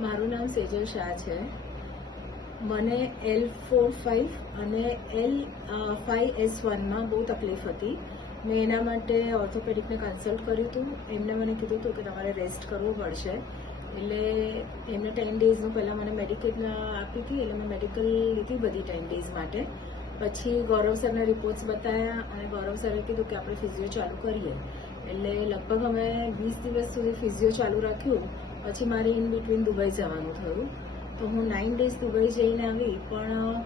મારું નામ સેજલ શાહ છે. મને એલ ફોર ફાઇવ અને એલ ફાઇવ એસ વનમાં બહુ તકલીફ હતી. મેં એના માટે ઓર્થોપેડિકને કન્સલ્ટ કર્યું હતું. એમને મને કીધું હતું કે તમારે રેસ્ટ કરવું પડશે. એટલે એમને ટેન ડેઝનું પહેલાં મને મેડિકેટ આપી હતી. એટલે મેં મેડિકલ લીધી બધી ટેન ડેઝ માટે. પછી ગૌરવ સરના રિપોર્ટ્સ બતાવ્યા અને ગૌરવ સરે કીધું કે આપણે ફિઝિયો ચાલુ કરીએ. એટલે લગભગ અમે વીસ દિવસ સુધી ફિઝિયો ચાલુ રાખ્યું. પછી મારે ઇન બિટવીન દુબઈ જવાનું થયું. તો હું નાઇન ડેઝ દુબઈ જઈને આવી, પણ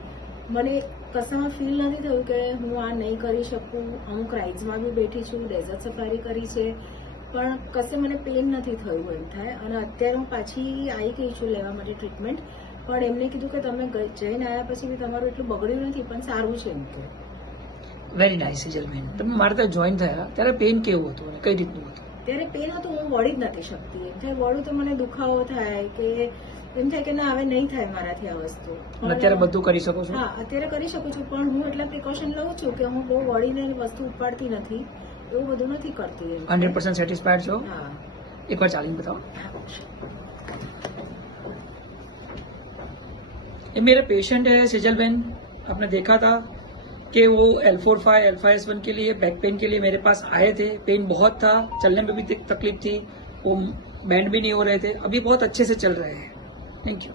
મને કશામાં ફીલ નથી થયું કે હું આ નહીં કરી શકું. અમુક રાઇડ્સમાં બી બેઠી છું ડેઝર્ટ સફારી કરી છે. પણ કશે મને પેન નથી થયું એમ થાય. અને અત્યારે હું પાછી આવી ગઈ છું લેવા માટે ટ્રીટમેન્ટ પણ એમને કીધું કે તમે જઈને આવ્યા પછી બી તમારું એટલું બગડ્યું નથી, પણ સારું છે એમ કે. વેરી નાઇસ મેન તમે મારા ત્યાં જોઈન થયા, ત્યારે પેન કેવું હતું અને કઈ રીતનું હતું? ત્યારે પેન હતું હું વળી જ નથી શકતી. એમ થાય વળું તો મને દુખાવો થાય કે એમ થાય કે ના હવે નહીં થાય મારાથી આ વસ્તુ. અત્યારે બધું કરી શકું છું? હા અત્યારે કરી શકું છું પણ હું એટલા પ્રિકોશન લઉં છું કે હું બહુ વળીને વસ્તુ ઉપાડતી નથી. એવું બધું નથી કરતી હન્ડ્રેડ પર્સન્ટ સેટિસ્ફાઈડ છો? હા. એકવાર ચાલીને બતાવો. ये मेरे પેશન્ટ है સેજલબેન. बहन आपने देखा कि वो L four five L five S one के लिए बैक पेन के लिए मेरे पास आए थे। पेन बहुत था, चलने में भी तकलीफ़ थी। वो बैंड भी नहीं हो रहे थे। अभी बहुत अच्छे से चल रहे हैं। Thank you